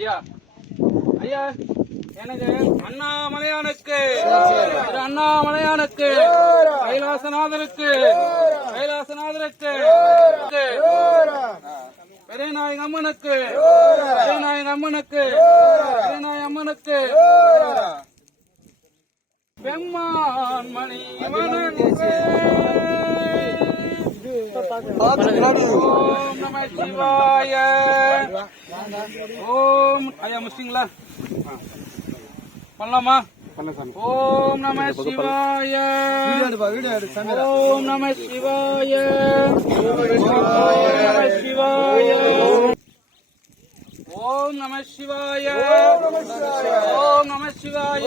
ஐயா. ஐயா எனக்கு அண்ணாமலையானுக்கு திரு அண்ணாமலையானுக்கு கைலாசநாதருக்கு கைலாசநாதருக்கு பெரியநாயக அம்மனுக்கு பெரியநாயக அம்மனுக்கு பெரியநாயக அம்மனுக்கு. பெம்மான் மணி வணங்குவே. ஓம் நம சிவாய. ஓம் ஐயா முடிச்சிங்களா பண்ணலாமா ஓம் நம சிவாய ஓம் நம சிவாய ஓம் நம சிவாய ஓம் நம சிவாய. ஓம் நம சிவாய.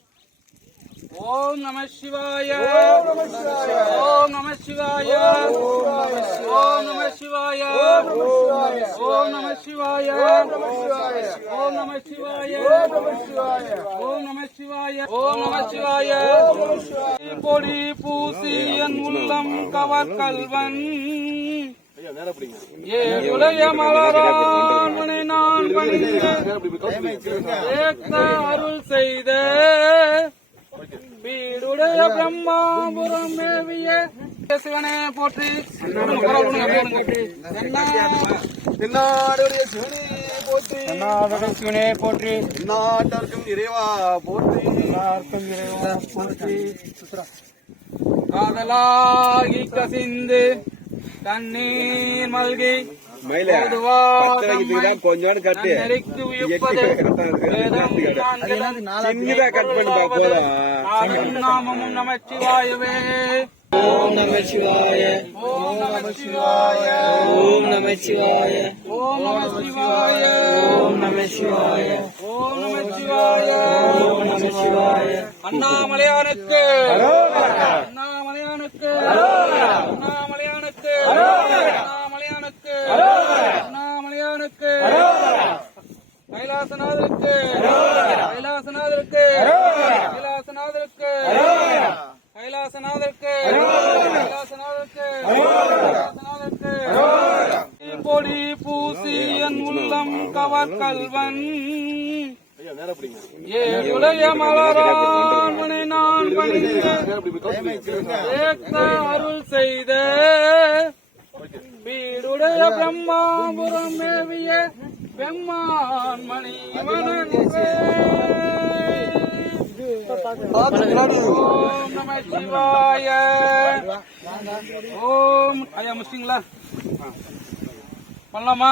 ஓம் நம சிவாய ஓம் நம சிவாய ஓம் நம சிவாய ஓம் நம சிவாய ஓம் நம சிவாய ஓம் நம சிவாய ஓம் நம சிவாய பொடி பூசி என் உள்ளம் கவர் கல்வன் ஏழுடைய மலரான் உன்னை நான் பணிந்து அருள் செய்த வீடுடைய பிரம்மாபுரம் மேவிய சிவனே போற்றி. தென்னாடுடைய சிவனே போற்றி. சிவனே போற்றி. நாட்டார்க்கும் இறைவா போற்றி. காதலாகி கசிந்து கண்ணீர் மல்கி கொஞ்சோண்டு கட்டு நெறிக்கு உயிர்ப்பது வேதம் நான்கு சின்னதா கட் பண்ணி போதும் நாமமும் நமச்சிவாயவே ஓம் நம சிவாய ஓம் நம சிவாய ஓம் நம சிவாய ஓம் நம சிவாய அண்ணாமலையானுக்கு அண்ணாமலையானுக்கு அண்ணாமலையானுக்கு அண்ணாமலையானுக்கு கைலாசநாதருக்கு. கைலாசநாதருக்கு. கைலாசநாதருக்கு. கைலாசநாதருக்கு. கைலாசநாதருக்கு. பொடி பூசி என் உள்ளம் கவர் கல்வன். ஏழுடைய மலரான் நான் பணிந்து அருள் செய்த வீடுடைய பிரம்மாபுரம் மேவிய பெம்மான் மணி. ஓம் நம சிவாய. ஓம் ஐயா முடிச்சிங்களா பண்ணலாமா?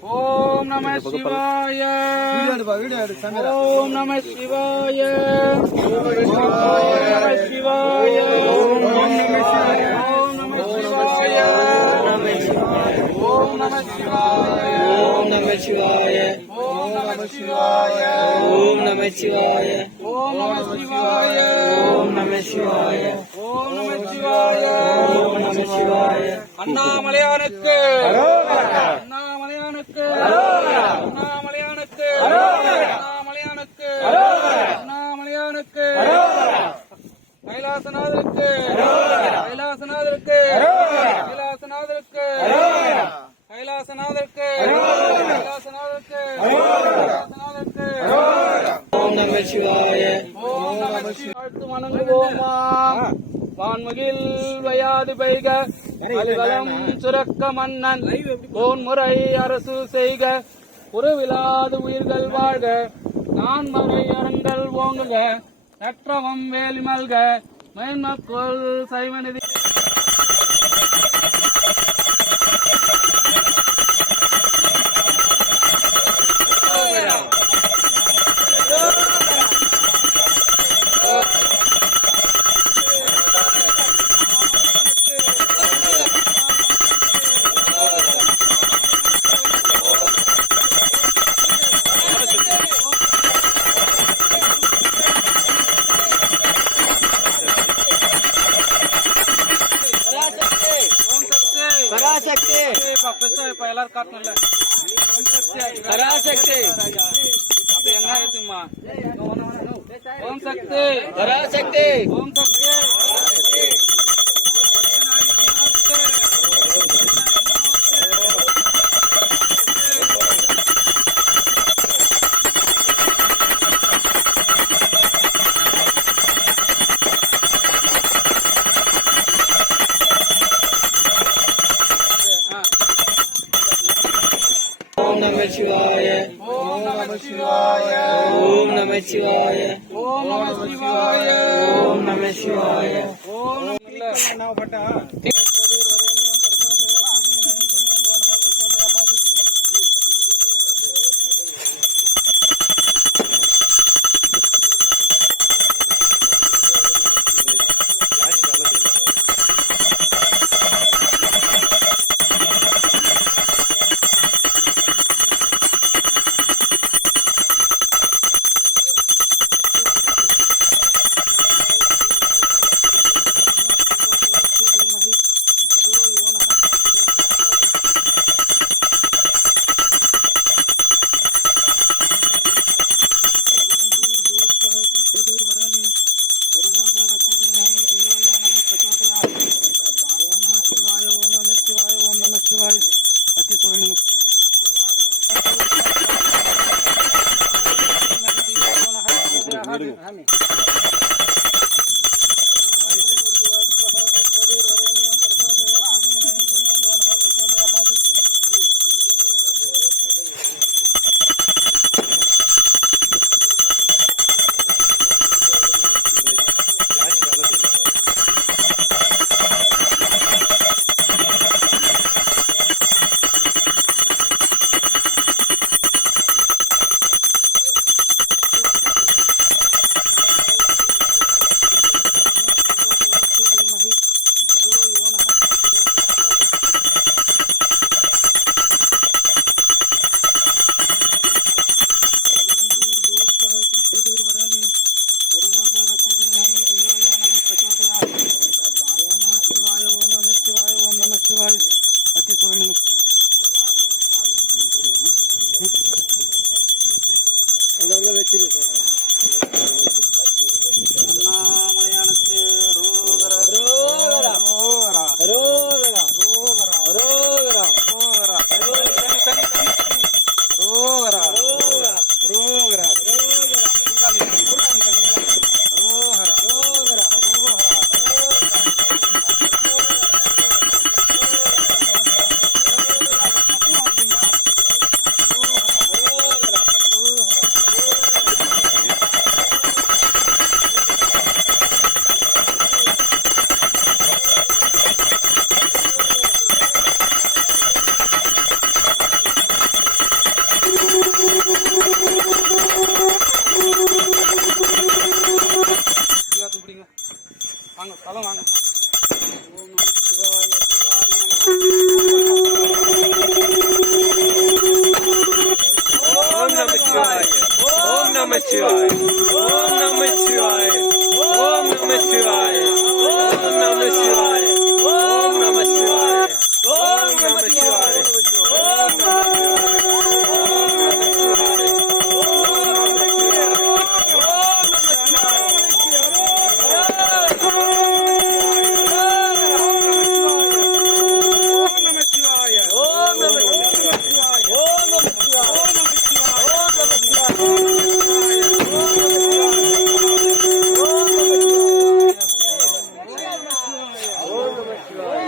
ஓம் நம சிவாய. ஓம் நம சிவாய. சிவாய. ஓம் நம சிவாய. ஓம் நம சிவாய. நமச்சிவாய ஓம் நமச்சிவாய ஓம் நமச்சிவாய ஓம் நமச்சிவாய ஓம் நமச்சிவாய ஓம் நமச்சிவாய ஓம் நமச்சிவாய அண்ணாமலையானுக்கு. வான்மகில் வயாது பெய்க அலுவலம் சுரக்க மன்னன் போன்முறை அரசு செய்க உறவிலாது உயிர்கள் வாழ்க நான் மறை அரங்கள் ஓங்குக நற்றவம் வேலி மல்க மேன்மக்கோள் சைவநிதி ಸರ್ಕಾರದಲ್ಲ ಪರಾಶಕ್ತಿ ಅದು ಹೆಂಗಾಗತ್ತಮ್ಮ ಓಂ ಶಕ್ತಿ ಪರಾಶಕ್ತಿ ಓಂ ಶಕ್ತಿ சிவாய ஓம் நம சிவாய ஓம் நம சிவாய ஓம் நம